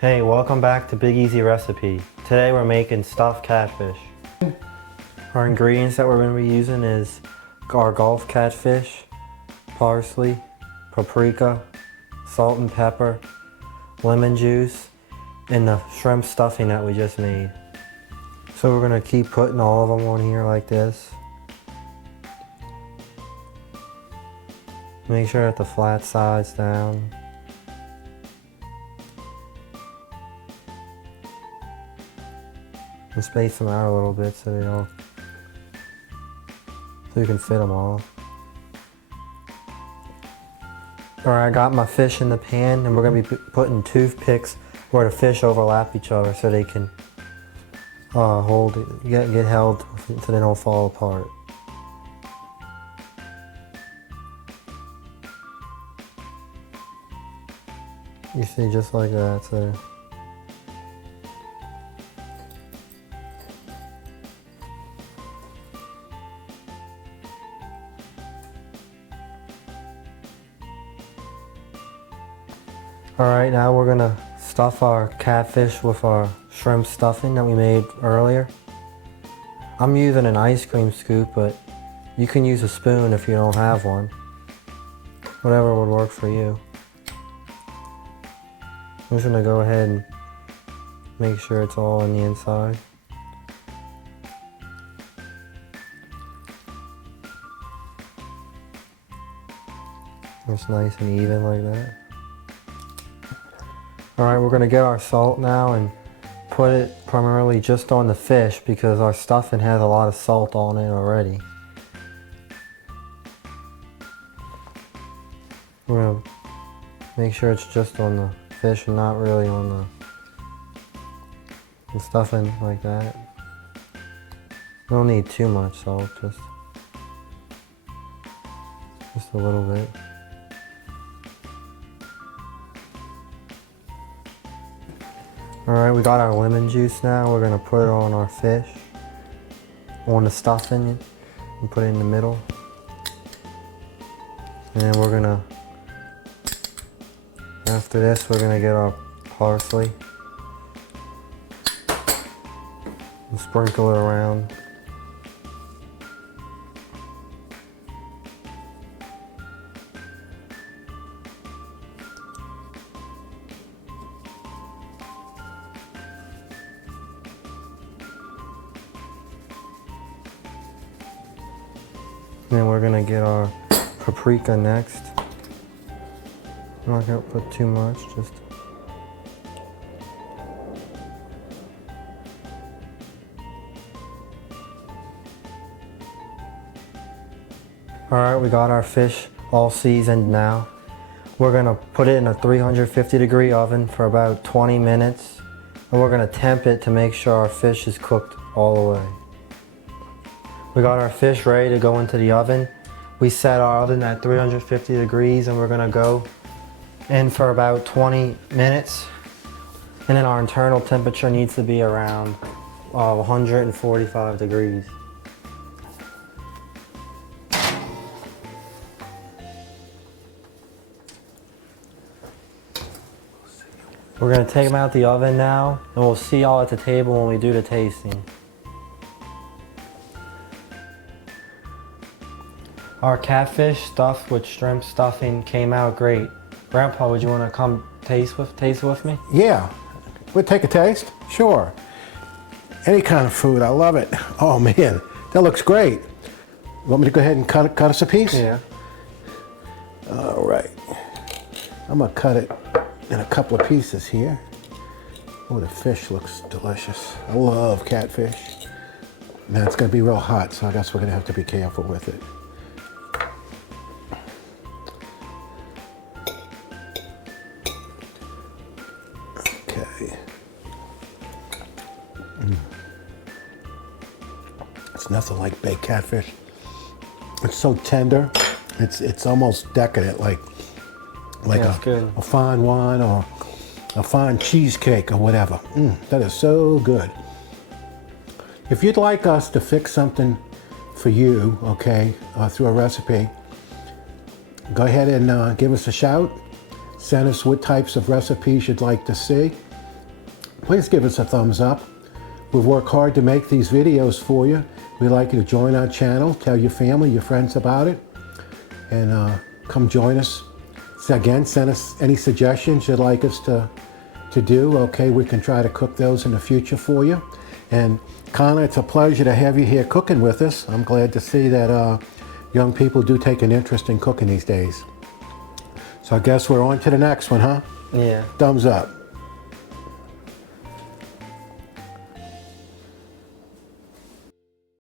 Hey, welcome back to Big Easy Recipe. Today we're making stuffed catfish. Our ingredients that we're going to be using is our Gulf catfish, parsley, paprika, salt and pepper, lemon juice, and the shrimp stuffing that we just made. So we're going to keep putting all of them on here like this. Make sure that the flat side's down. And space them out a little bit so you can fit them all. Alright, I got my fish in the pan, and we're going to be putting toothpicks where the fish overlap each other so they can get held so they don't fall apart. You see, just like that. So. Alright, now we're going to stuff our catfish with our shrimp stuffing that we made earlier. I'm using an ice cream scoop, but you can use a spoon if you don't have one. Whatever would work for you. I'm just going to go ahead and make sure it's all on the inside. It's nice and even like that. Alright, we're going to get our salt now and put it primarily just on the fish because our stuffing has a lot of salt on it already. We're going to make sure it's just on the fish and not really on the stuffing like that. We don't need too much salt, just a little bit. Alright, we got our lemon juice now. We're going to put it on our fish, on the stuffing, and put it in the middle. And then we're going to, after this, we're going to get our parsley and sprinkle it around. Then we're gonna get our paprika next. I'm not gonna put too much, just. Alright, we got our fish all seasoned now. We're gonna put it in a 350-degree oven for about 20 minutes. And we're gonna temp it to make sure our fish is cooked all the way. We got our fish ready to go into the oven. We set our oven at 350 degrees and we're gonna go in for about 20 minutes. And then our internal temperature needs to be around 145 degrees. We're gonna take them out the oven now and we'll see y'all at the table when we do the tasting. Our catfish stuffed with shrimp stuffing came out great. Grandpa, would you want to come taste with me? Yeah, we'll take a taste. Sure. Any kind of food, I love it. Oh man, that looks great. Want me to go ahead and cut us a piece? Yeah. All right. I'm gonna cut it in a couple of pieces here. Oh, the fish looks delicious. I love catfish. Now it's gonna be real hot, so I guess we're gonna have to be careful with it. It's nothing like baked catfish. It's so tender. It's almost decadent, like a fine wine or a fine cheesecake or whatever. That is so good. If you'd like us to fix something for you, okay, through a recipe, go ahead and give us a shout. Send us what types of recipes you'd like to see. please give us a thumbs up. We've worked hard to make these videos for you. We'd like you to join our channel, tell your family, your friends about it, and come join us. So again, send us any suggestions you'd like us to do. Okay, we can try to cook those in the future for you. And Connor, it's a pleasure to have you here cooking with us. I'm glad to see that young people do take an interest in cooking these days. So I guess we're on to the next one, huh? Yeah. Thumbs up.